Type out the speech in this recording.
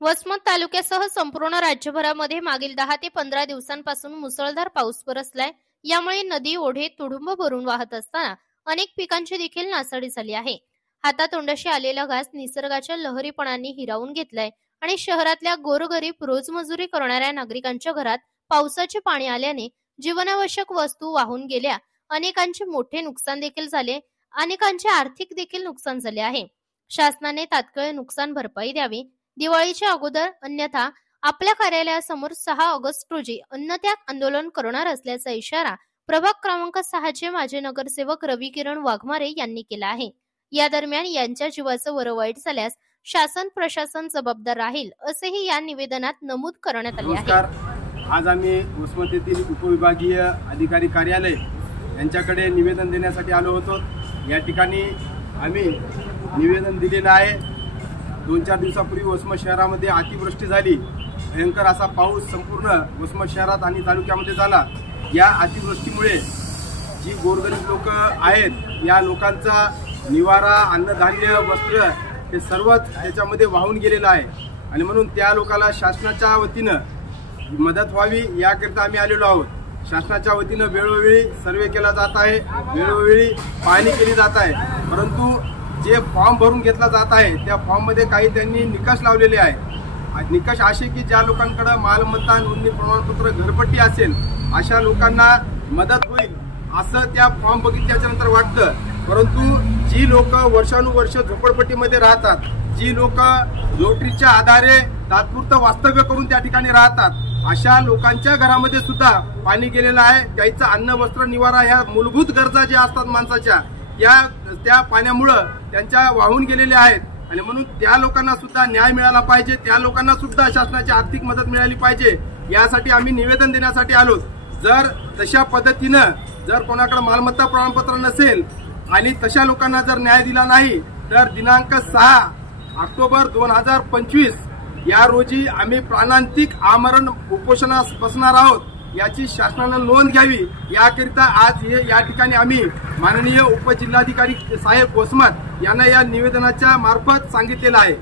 वसमत तालुक्यासह संपूर्ण राज्यभरामध्ये मागील 10 ते 15 दिवसांपासून मुसळधार पाऊस बरसलाय। यामुळे नदी ओढे तुडुंब भरून वाहत असताना अनेक पिकांची देखील नासाडी झाली आहे। हातातोंडाशी आलेला घास निसर्गाच्या लहरीपणाने हिरावून घेतलाय आणि शहरातल्या गोरगरीब रोजमजुरी करणाऱ्या नागरिकांच्या घरात पावसाचे पाणी आल्याने जीवनावश्यक वस्तू वाहून गेल्या। अनेकांचे मोठे नुकसान देखील झाले, अनेकांचे आर्थिक देखील नुकसान झाले आहे। शासनाने तात्काळ नुकसान भरपाई द्यावी। दिवाळीच्या अगोदर अन्यथा आपल्या कार्यालयासमोर 6 ऑगस्ट रोजी अन्नत्याग आंदोलन करणार असल्याचा इशारा प्रभाग क्रमांक 6 चे माजी नगरसेवक रवी किरण वाघमारे यांनी केला आहे। या दरम्यान यांच्या जीवाचं वरं वाईट झाल्यास शासन प्रशासन जबाबदार राहील असेही या निवेदनात नमूद करण्यात आले आहे। आज आम्ही वसमत येथील उपविभागीय अधिकारी कार्यालय यांच्याकडे निवेदन देण्यासाठी आलो होतो। या ठिकाणी आम्ही निवेदन दिलेलं आहे। 2-4 दिवसापूर्वी वसमत शहरामध्ये अतिवृष्टी झाली, भयंकर असा पाऊस संपूर्ण वसमत शहरात आणि तालुक्यामध्ये झाला। या अतिवृष्टीमुळे जी गोरगरीब लोक आहेत या लोकांचा निवारा, अन्नधान्य, वस्त्र हे सर्वच त्याच्यामध्ये वाहून गेलेलं आहे आणि म्हणून त्या लोकांना शासनाच्या वतीनं मदत व्हावी याकरिता आम्ही आलेलो आहोत। शासनाच्या वतीनं वेळोवेळी सर्वे केला जात आहे, वेळोवेळी पाहणी केली जात आहे, परंतु जे फॉर्म भरून घेतला जात आहे त्या फॉर्म मध्ये काही त्यांनी निकष लावलेले आहे। निकष असे की ज्या लोकांकडे मालमत्ता नोंदणी प्रमाणपत्र घरपट्टी असेल अशा लोकांना मदत होईल असं त्या फॉर्म बघितल्याच्या नंतर वाटतं, परंतु जी लोक वर्षानुवर्ष झोपडपट्टीमध्ये राहतात, जी लोक लॉटरीच्या आधारे तात्पुरतं वास्तव्य करून त्या ठिकाणी राहतात अशा लोकांच्या घरामध्ये सुद्धा पाणी गेलेलं आहे। त्याचं अन्न, वस्त्र, निवारा ह्या मूलभूत गरजा ज्या असतात माणसाच्या त्या पाण्यामुळे त्यांच्या वाहून गेलेल्या आहेत आणि म्हणून त्या लोकांना सुद्धा न्याय मिळाला पाहिजे, त्या लोकांना सुद्धा शासनाची आर्थिक मदत मिळाली पाहिजे यासाठी आम्ही निवेदन देण्यासाठी आलो। जर तशा पद्धतीनं जर कोणाकडे मालमत्ता प्रमाणपत्र नसेल आणि तशा लोकांना जर न्याय दिला नाही तर दिनांक 6 ऑक्टोबर 2025 या रोजी आम्ही प्राणांतिक आमरण उपोषणास बसणार आहोत। याची शासनानं नोंद घ्यावी याकरिता आज या ठिकाणी आम्ही माननीय उपजिल्हाधिकारी साहेब वसमत यांना या निवेदनाच्या मार्फत सांगितलेलं आहे।